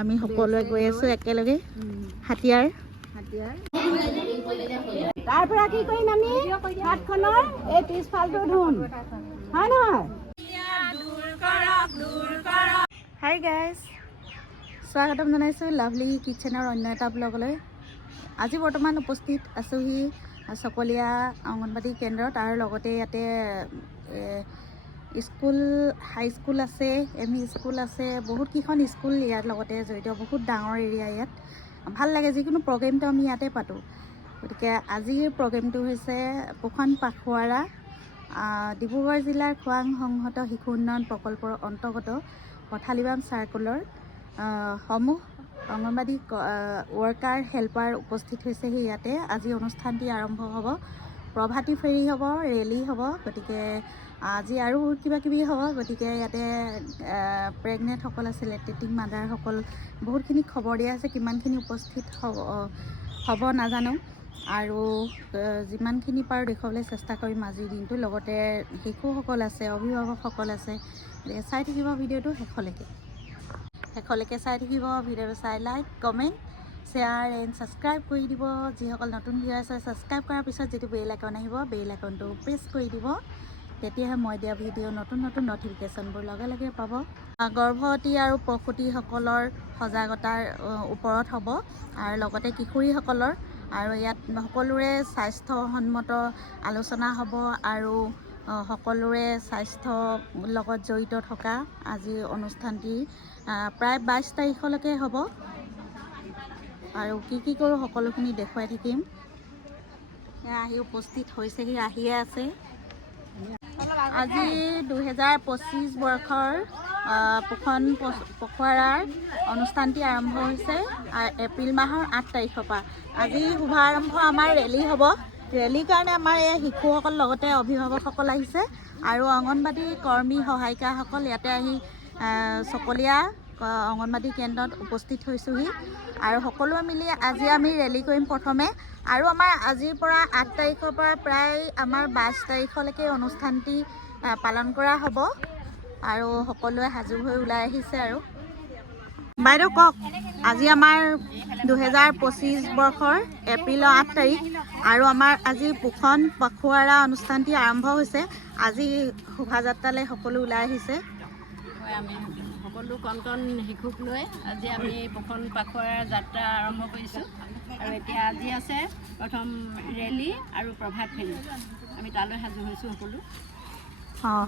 আমি সকলোৱে গৈ আছো একেলগে হাতিয়াৰ তাৰ পৰা কি কৰিম আমি হাতখনৰ এই পিছফালটো ধুম হয় নহয় হাই গাইজ স্বাগতম জনাইছোঁ লাভলি কিটচেনৰ অন্য এটা ব্লগলৈ। আজি বৰ্তমান উপস্থিত আছোঁহি চকলীয়া অংগনবাদী কেন্দ্ৰত আৰু লগতে ইয়াতে স্কুল হাইস্কুল আছে ME স্কুল আছে বহুতকেইখন স্কুল ইয়াৰ লগতে জড়িত বহুত ডাঙৰ এৰিয়া ইয়াত ভাল লাগে যিকোনো প্ৰগ্ৰেমটো আমি ইয়াতে পাতোঁ। গতিকে আজিৰ প্ৰগ্ৰেমটো হৈছে পোখন পাখোৱাৰা ডিব্ৰুগড় জিলাৰ খোৱাং সংহত শিশু উন্নয়ন প্ৰকল্পৰ অন্তৰ্গত পথালিবাম চাৰ্কুলৰ সমূহ অংগনবাদী ৱৰ্কাৰ হেল্পাৰ উপস্থিত হৈছেহি ইয়াতে। আজি অনুষ্ঠানটি আৰম্ভ হ'ব, প্ৰভাতী ফেৰী হ'ব, ৰেলী হ'ব, গতিকে আজি আৰু বহুত কিবাকিবি হ'ব। গতিকে ইয়াতে প্ৰেগনেণ্টসকল আছে, লেক্টেটিং মাদাৰসকল বহুতখিনি খবৰ দিয়া আছে, কিমানখিনি উপস্থিত হ'ব নাজানো আৰু যিমানখিনি পাৰোঁ দেখুৱাবলৈ চেষ্টা কৰিম আজিৰ দিনটো। লগতে শিশুসকল আছে, অভিভাৱকসকল আছে, চাই থাকিব ভিডিঅ'টো শেষলৈকে চাই থাকিব। ভিডিঅ'টো চাই like comment share and subscribe কৰি দিব। যিসকল নতুন ভিডিঅ' আছে ছাবস্ক্ৰাইব কৰাৰ পিছত যিটো বেল আইকন আহিব বেল আইকনটো প্ৰেছ কৰি দিব, তেতিয়াহে মই দিয়া ভিডিঅ' নতুন ন'টিফিকেশ্যনবোৰ লগে লগে পাব। গৰ্ভৱতী আৰু প্ৰসূতিসকলৰ সজাগতাৰ ওপৰত হ'ব আৰু লগতে কিশোৰীসকলৰ আৰু ইয়াত সকলোৰে স্বাস্থ্যসন্মত আলোচনা হ'ব আৰু সকলোৰে স্বাস্থ্যৰ লগত জড়িত থকা আজি অনুষ্ঠানটি প্ৰায় 22 তাৰিখলৈকে হ'ব আৰু কি কৰোঁ সকলোখিনি দেখুৱাই থাকিম। আহি উপস্থিত হৈছেহি, আহিয়ে আছে। আজি 2025 বৰ্ষৰ পোখন পখোৱাৰাৰ অনুষ্ঠানটি আৰম্ভ হৈছে এপ্ৰিল মাহৰ 8 তাৰিখৰ পৰা। আজি শুভাৰম্ভ আমাৰ ৰেলী হ'ব। ৰেলীৰ কাৰণে আমাৰ এই শিশুসকল লগতে অভিভাৱকসকল আহিছে আৰু অংগনবাদী কৰ্মী সহায়িকাসকল ইয়াতে আহি চকলীয়া অংগনবাদী কেন্দ্ৰত উপস্থিত হৈছোঁহি আৰু সকলোৱে মিলি আজি আমি ৰেলী কৰিম প্ৰথমে। আৰু আমাৰ আজিৰ পৰা 8 তাৰিখৰ পৰা প্ৰায় আমাৰ 22 তাৰিখলৈকে অনুষ্ঠানটি পালন কৰা হ'ব আৰু সকলোৱে সাজু হৈ ওলাই আহিছে। আৰু বাইদেউ কওক, আজি আমাৰ 2025 বৰ্ষৰ এপ্ৰিলৰ 8 তাৰিখ আৰু আমাৰ আজি পোখন পাখোৱাৰা অনুষ্ঠানটি আৰম্ভ হৈছে। আজি শোভাযাত্ৰালৈ সকলো ওলাই আহিছে। আমি সকলো কণ শিশুক লৈ আজি আমি পোখন পাখোৱাৰা যাত্ৰা আৰম্ভ কৰিছোঁ আৰু এতিয়া আজি আছে প্ৰথম ৰেলী আৰু প্ৰভাত ফেৰী। আমি তালৈ সাজু হৈছোঁ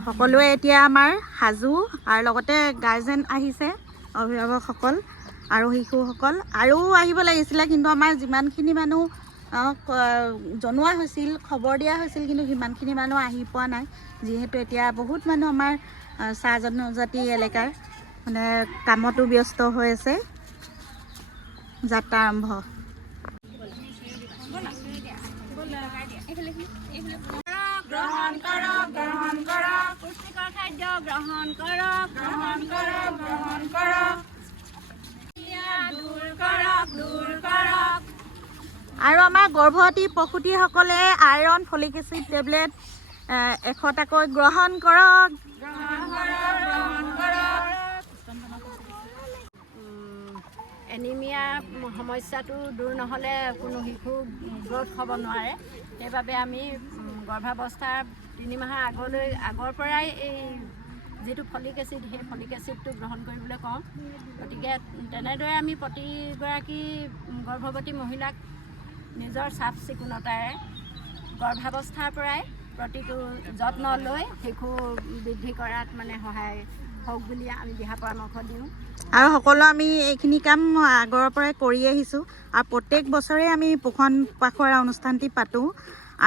সকলোৱে এতিয়া আমাৰ সাজু আৰু লগতে গাৰ্জেন আহিছে, অভিভাৱকসকল আৰু শিশুসকল আৰু আহিব লাগিছিলে, কিন্তু আমাৰ যিমানখিনি মানুহ জনোৱা হৈছিল, খবৰ দিয়া হৈছিল, কিন্তু সিমানখিনি মানুহ আহি পোৱা নাই। যিহেতু এতিয়া বহুত মানুহ আমাৰ চাহ জনজাতি এলেকাৰ মানে কামতো ব্যস্ত হৈ আছে। যাত্ৰা আৰম্ভ গ্ৰহণ কৰক, গ্ৰহণ কৰক, পুষ্টিকৰ খাদ্য গ্ৰহণ কৰক, গ্ৰহণ কৰক, গ্ৰহণ কৰক, দূৰ কৰক, দূৰ কৰক। আৰু আমাৰ গৰ্ভৱতী প্ৰসূতিসকলে আইৰণ ফলিক এচিড টেবলেট 100টাকৈ গ্ৰহণ কৰক, গ্ৰহণ কৰক, গ্ৰহণ কৰক। এনিমিয়া সমস্যাটো দূৰ নহ'লে কোনো শিশু গ্ৰ'থ হ'ব নোৱাৰে। সেইবাবে আমি গৰ্ভাৱস্থাৰ 3 মাহৰ আগৰ পৰাই এই যিটো ফলিক এচিড, সেই ফলিক এচিডটো গ্ৰহণ কৰিবলৈ কওঁ। গতিকে তেনেদৰে আমি প্ৰতিগৰাকী গৰ্ভৱতী মহিলাক নিজৰ চাফ চিকুণতাৰে গৰ্ভাৱস্থাৰ পৰাই প্ৰতিটো যত্ন লৈ শিশু বৃদ্ধি কৰাত সহায় হওক বুলি আমি দিহা পৰামৰ্শ দিওঁ। আৰু সকলো আমি এইখিনি কাম আগৰ পৰাই কৰি আহিছোঁ আৰু প্ৰত্যেক বছৰে আমি পোখন পাখোৱাৰা অনুষ্ঠানটি পাতোঁ।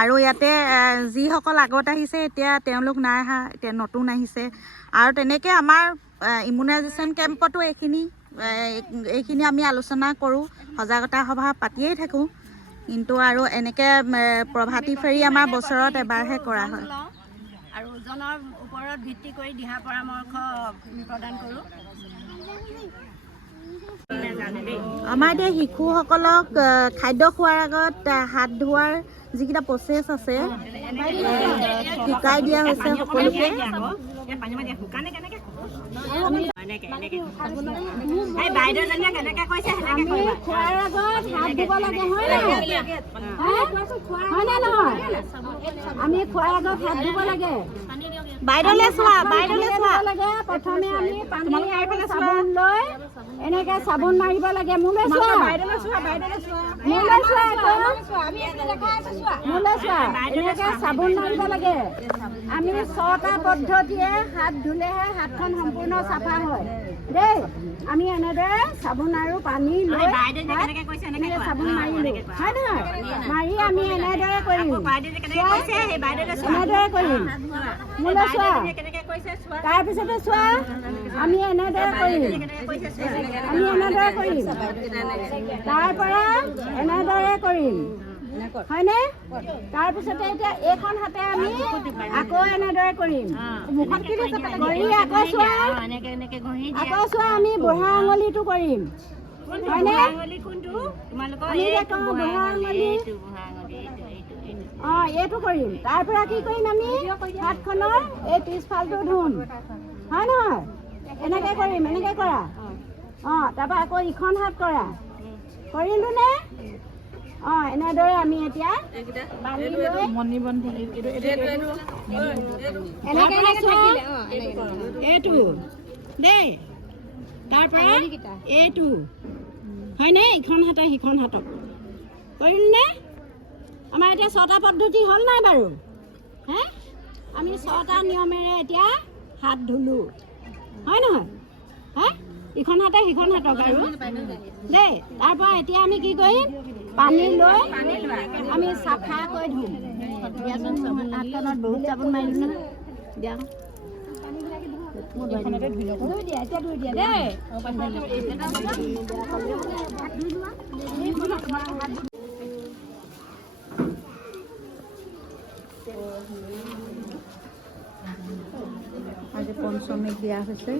আৰু ইয়াতে যিসকল আগত আহিছে এতিয়া তেওঁলোক নাই অহা, এতিয়া নতুন আহিছে আৰু তেনেকৈ আমাৰ ইমিউনাইজেশ্যন কেম্পতো এইখিনি আমি আলোচনা কৰোঁ, সজাগতা সভা পাতিয়েই থাকোঁ। কিন্তু আৰু এনেকৈ প্ৰভাতী ফেৰী আমাৰ বছৰত এবাৰহে কৰা হয় আৰু ওজনৰ ওপৰত ভিত্তি কৰি দিহা পৰামৰ্শ প্ৰদান কৰোঁ। আমাৰ এতিয়া শিশুসকলক খাদ্য খোৱাৰ আগত হাত ধোৱাৰ যিকেইটা প্ৰচেছ আছে শিকাই দিয়া হৈছে সকলোকে। আমি খোৱাৰ আগত হাত ধুব লাগে হয় নে নহয়? আমি খোৱাৰ আগত হাত ধুব লাগে। বাইদেউলে চোৱা লাগে প্ৰথমে আমি পানী আৰু চাবোন লৈ এনেকে চাবোন মাৰিব লাগে। মোলৈ চোৱা এনেকে চাবোন মাৰিব লাগে। আমি 6টা পদ্ধতিয়ে হাত ধুলেহে হাতখন সম্পূৰ্ণ চাফা হয় দেই। আমি এনেদৰে চাবোন আৰু পানী লৈ চাবোন মাৰিলো হয় নহয়? মাৰি আমি এনেদৰে কৰিম, এনেদৰে কৰিম। মোলৈ চোৱা, তাৰপিছতে চোৱা আমি এনেদৰে কৰিম, তাৰ পৰা এনেদৰে কৰিম হয়নে? তাৰপিছতে এতিয়া এইখন হাতে আমি আকৌ এনেদৰে কৰিম। কৰি আকৌ চোৱা আমি বুঢ়া আঙুলিটো কৰিম হয়নে? আমি যে কওঁ বুঢ়া আঙুলি, এইটো কৰিম। তাৰ পৰা কি কৰিম? আমি হাতখনৰ এই পিছফালটো ধুম হয় নহয়? এনেকে কৰিম, এনেকে কৰা। তাৰপৰা আকৌ ইখন হাত কৰা, কৰিলো নে? এনেদৰে আমি এতিয়া এইটো দেই, তাৰ পৰা এইটো হয়নে? ইখন হাতে সিখন হাতক কৰিলো নে? আমাৰ এতিয়া 6টা পদ্ধতি হ'ল নাই বাৰু? আমি 6টা নিয়মেৰে এতিয়া হাত ধুলো হয় নহয়? ইখন হাতে সিখন হাতক আৰু দেই। তাৰ পৰা এতিয়া আমি কি কৰিম? পানী লৈ আমি চাফাকৈ ধুম। দিয়াচোন হাতখনত বহুত চাবোন মাৰিলো নহয়, দিয়া ধুই দিয়া দেই। আজি পঞ্চমীক দিয়া হৈছে।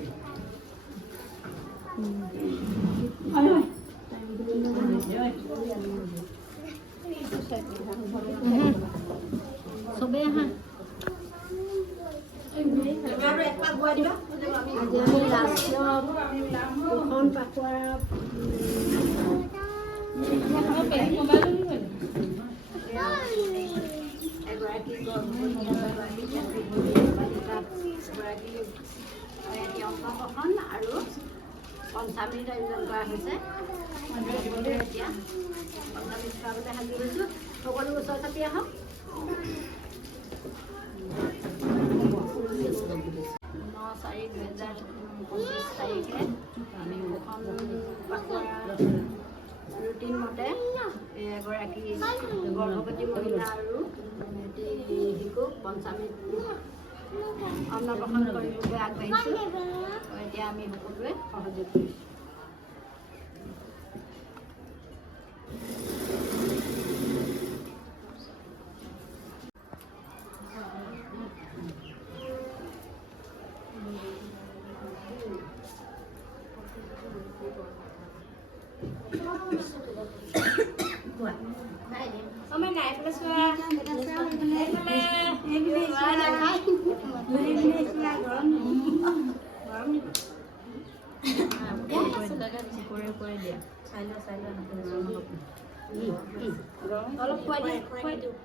চবেই আহা। আজি আমি ৰাষ্ট্ৰীয় পোষণ পাখোৱাৰা এগৰাকী অংশগ্ৰহণ আৰু পঞ্চামৃত আয়োজন কৰা হৈছে। এতিয়া পঞ্চামৃত খোৱাবলৈ সাজু হৈছোঁ। সকলো ওচৰ চাপি আহক। 9/4/2025 তাৰিখে আমি পোষণ পাখোৱাৰা ৰুটিন মতে এগৰাকী গৰ্ভৱতী মহিলা আৰু এটি শিশুক পঞ্চামৃত অন্নপ্ৰসন কৰিবলৈ আগবাঢ়িছোঁ। এতিয়া আমি সকলোৱে সহযোগ কৰিছোঁ। অলপ খুৱাই দিওঁ।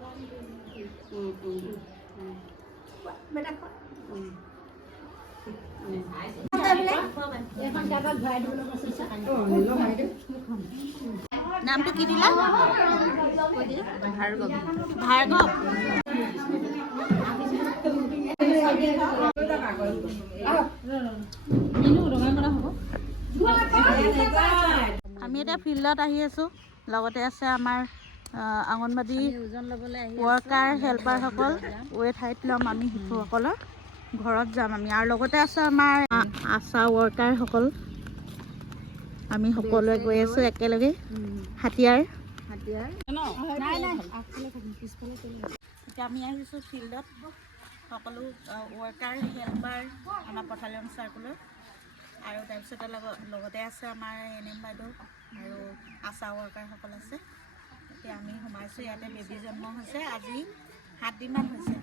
নামটো কি দিলা? ভাৰ্গৱ। আমি এতিয়া ফিল্ডত আহি আছোঁ। লগতে আছে আমাৰ অংগনবাদী ৱৰ্কাৰ হেল্পাৰসকল। ৱেট হাইট ল'ম আমি শিশুসকলৰ ঘৰত যাম আমি। আৰু লগতে আছে আমাৰ আশা ৱৰ্কাৰসকল। আমি সকলোৱে গৈ আছোঁ একেলগে হাতিয়াৰ। এতিয়া আমি আহিছোঁ ফিল্ডত। সকলো ৱৰ্কাৰ হেল্পাৰ আমাৰ পথালিয়ন চাৰ্কুলৰ আৰু তাৰপিছতে লগতে আছে আমাৰ NM বাইদেউ আৰু আশা ৱৰ্কাৰসকল আছে। এতিয়া আমি সোমাইছোঁ ইয়াতে। বেবী জন্ম হৈছে আজি 7 দিনমান হৈছে।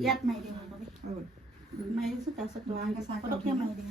ইয়াত মাৰি দিম মাৰি দিছোঁ তাৰপিছত পটককৈ মাৰি দিম